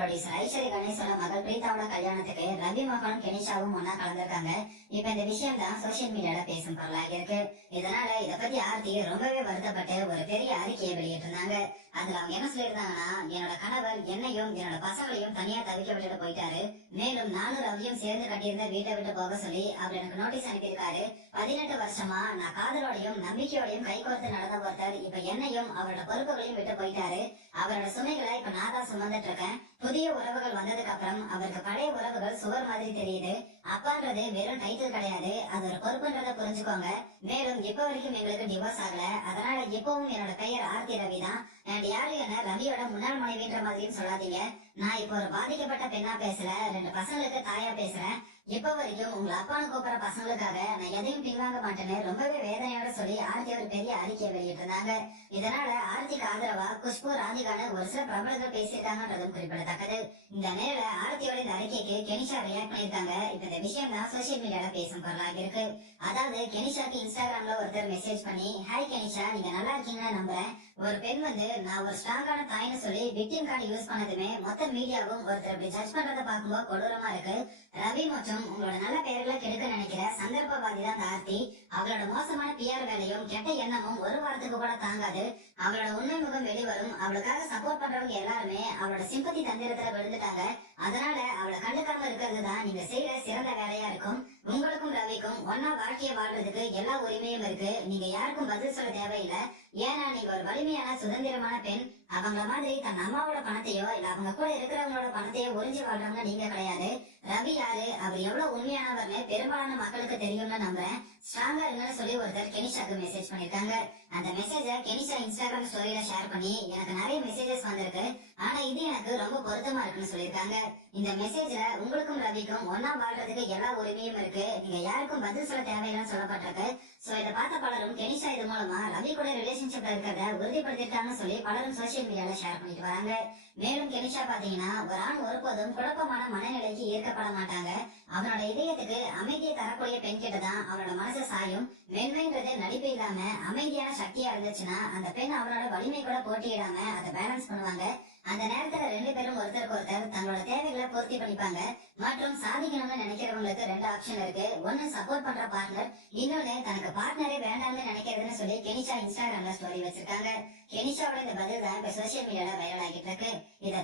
Producer Aishwarya கணேசோட மகள் பிரீதாவோட கல்யாணத்துக்கு ரவி மகனும் கெனிஷாவும் ஒன்னா கலந்துருக்காங்க. இப்ப இந்த விஷயம் தான் சோசியல் மீடியால பேசும் பொருளாகி இருக்கு. இதனால இத பத்தி ஆர்த்தி ரொம்பவே வருத்தப்பட்டு ஒரு பெரிய அறிக்கையை வெளியிட்டிருந்தாங்க. அதுல அவங்க என்ன சொல்லியிருந்தாங்கன்னா, என்னோட கணவர் என்னையும் என்னோட பசங்களையும் தனியா தவிக்க விட்டுட்டு போயிட்டாரு. மேலும் நானும் ரவியும் சேர்ந்து கட்டியிருந்த வீட்டை விட்டு போக சொல்லி அவர் எனக்கு நோட்டீஸ் அனுப்பியிருக்காரு. 18 வருஷமா நான் காதலோடையும் நம்பிக்கையோடையும் கைகோர்த்து நடந்த ஒருத்தர் இப்ப என்னையும் அவரோட பொறுப்புகளையும் விட்டு போயிட்டாரு. அவரோட சுமைகளை இப்ப நான் தான் சுமந்துட்டு இருக்கேன். புதிய உறவுகள் வந்ததுக்கு அப்புறம் அவருக்கு பழைய உறவுகள் சுவர் மாதிரி தெரியுது. அப்பான்றது வெறும் டைட்டில் கிடையாது, அது ஒரு பொறுப்புன்றத புரிஞ்சுக்கோங்க. மேலும் இப்ப வரைக்கும் எங்களுக்கு டிவோர்ஸ் ஆகல. அதனால இப்பவும் என்னோட பெயர் ஆர்த்தி ரவி தான். அண்ட் யாரும் என்ன ரவியோட முன்னாள் மனைவின்ற மாதிரியும் சொல்லாதீங்க. நான் இப்போ ஒரு பாதிக்கப்பட்ட பெண்ணா பேசல, 2 பசங்களுக்கு தாயா பேசுறேன். இப்ப வரைக்கும் உங்களை அப்பான்னு கூப்பிடுற பசங்களுக்காக நான் எதையும் பின்வாங்க மாட்டேன்னு ரொம்பவே வேதனையோட சொல்லி ஆர்த்தி ஒரு பெரிய அறிக்கையை வெளியிட்டிருந்தாங்க. இதனால ஆர்த்திக்கு ஆதரவா குஷ்பு, ராதிகான்னு ஒரு சில பிரபலங்கள் பேசியிருக்காங்கன்றதும் குறிப்பிடத்தக்கது. இந்த நேர ஆர்த்தியோட இந்த அறிக்கைக்கு கெனிஷா ரியாக்ட் பண்ணிருக்காங்க. இப்ப இந்த விஷயம் தான் சோசியல் மீடியால பேசும் பொருளாக இருக்கு. அதாவது கெனிஷாக்கு இன்ஸ்டாகிராம்ல ஒருத்தர் மெசேஜ் பண்ணி, ஹாய் கெனிஷா, நீங்க நல்லா இருக்கீங்கன்னு நம்புறேன். ஒரு பெண் நான் ஒரு ஸ்ட்ராங்கான தாய்னு சொல்லி விக்டிம் கார்டு யூஸ் பண்ணதுமே மொத்த மீடியாவும் ஒருத்தர் இப்படி ஜட்ஜ் பண்றதை பார்க்கும்போது கொடூரமா இருக்கு. ரவி மற்றும் உங்களோட நல்ல பெயர்களை கெடுக்க நினைக்கிற சந்தர்ப்பவாதி தான் ஆர்த்தி. அவளோட மோசமான பிஆர் வேலையும் கெட்ட எண்ணமும் ஒரு வாரத்துக்கு கூட தாங்காது. அவளோட உண்மை முகம் வெளிவரும். அவளுக்காக சப்போர்ட் பண்றவங்க எல்லாருமே அவளோட சிம்பத்தி தந்திரத்துல விழுந்துட்டாங்க. அதனால அவளை கண்டுக்காம இருக்கிறது தான் நீங்க செய்யற சிறந்த வேலையா இருக்கும். உங்களுக்கும் ரவிக்கும் ஒன்னா வாழ்க்கையை வாழ்றதுக்கு எல்லா உரிமையும் இருக்கு. நீங்க யாருக்கும் பதில் சொல்ல தேவையில்லை. ஏன்னா நீங்க ஒரு வலிமையான சுதந்திரமான பெண். அவங்கள மாதிரி தன் அம்மாவோட பணத்தையோ இல்ல அவங்க கூட இருக்கிறவங்களோட பணத்தையோ உறிஞ்சி வாழ்றவங்க நீங்க கிடையாது. ரவி யாரு, அவர் எவ்வளவு உண்மையானவர்னு பெரும்பாலான மக்களுக்கு தெரியும்னு நம்புறேன். ஸ்ட்ராங்கா இருங்கன்னு சொல்லி ஒருத்தர் கெனிஷாக்கு மெசேஜ் பண்ணிருக்காங்க. அந்த மெசேஜ கெனிஷா இன்ஸ்டாகிராம் ஸ்டோரியில ஷேர் பண்ணி, எனக்கு நிறைய மெசேஜஸ் வந்திருக்கு, ஆனா இது எனக்கு ரொம்ப பொருத்தமா இருக்குன்னு சொல்லியிருக்காங்க. இந்த மெசேஜ்ல உங்களுக்கும் ரவிக்கும் ஒன்னா வாழ்றதுக்கு எல்லா உரிமையும் இருக்கு. நீங்க யாருக்கும் பதில் சொல்ல தேவையில்லைன்னு சொல்லப்பட்டிருக்கு. சோ இதை பார்த்த பலரும் கெனிஷா இது மூலமா ரவி கூட ரிலேஷன்ஷிப்ல இருக்கிறத உறுதிப்படுத்திருக்காங்கன்னு சொல்லி பலரும் சோசியல் மீடியால ஷேர் பண்ணிட்டு வராங்க. மேலும் கெனிஷா பாத்தீங்கன்னா, ஒரு ஆண் ஒருபோதும் குழப்பமான மனநிலைக்கு ஈர்க்கப்பட மாட்டாங்க. அவனோட இதயத்துக்கு அமைதியை தரக்கூடிய பெண் கிட்டதான் அவனோட மனசு சாயும். மென்மைன்றது நடிப்பு இல்லாம அமைதியான சக்தியா இருந்துச்சுன்னா அந்த பெண் அவனோட வலிமை கூட போட்டியிடாம அதை பேலன்ஸ் பண்ணுவாங்க. அந்த நேரத்துல 2 பேரும் ஒருத்தருக்கு ஒருத்தர் தங்களோட தேவைகளை பூர்த்தி பண்ணிப்பாங்க. மற்றும் சாதிக்கணும்னு நினைக்கிறவங்களுக்கு 2 ஆப்ஷன் இருக்கு. ஒன்னு சப்போர்ட் பண்ற பார்ட்னர், இன்னொன்னு தனக்கு பார்ட்னரே வேண்டாம்னு நினைக்கிறதுன்னு சொல்லி கெனிஷா இன்ஸ்டாகிராம்ல ஸ்டோரி வச்சிருக்காங்க. கெனிஷாவோட இந்த பதில் தான் இப்ப சோசியல் மீடியால வைரல் ஆகிட்டு இருக்கு. இதை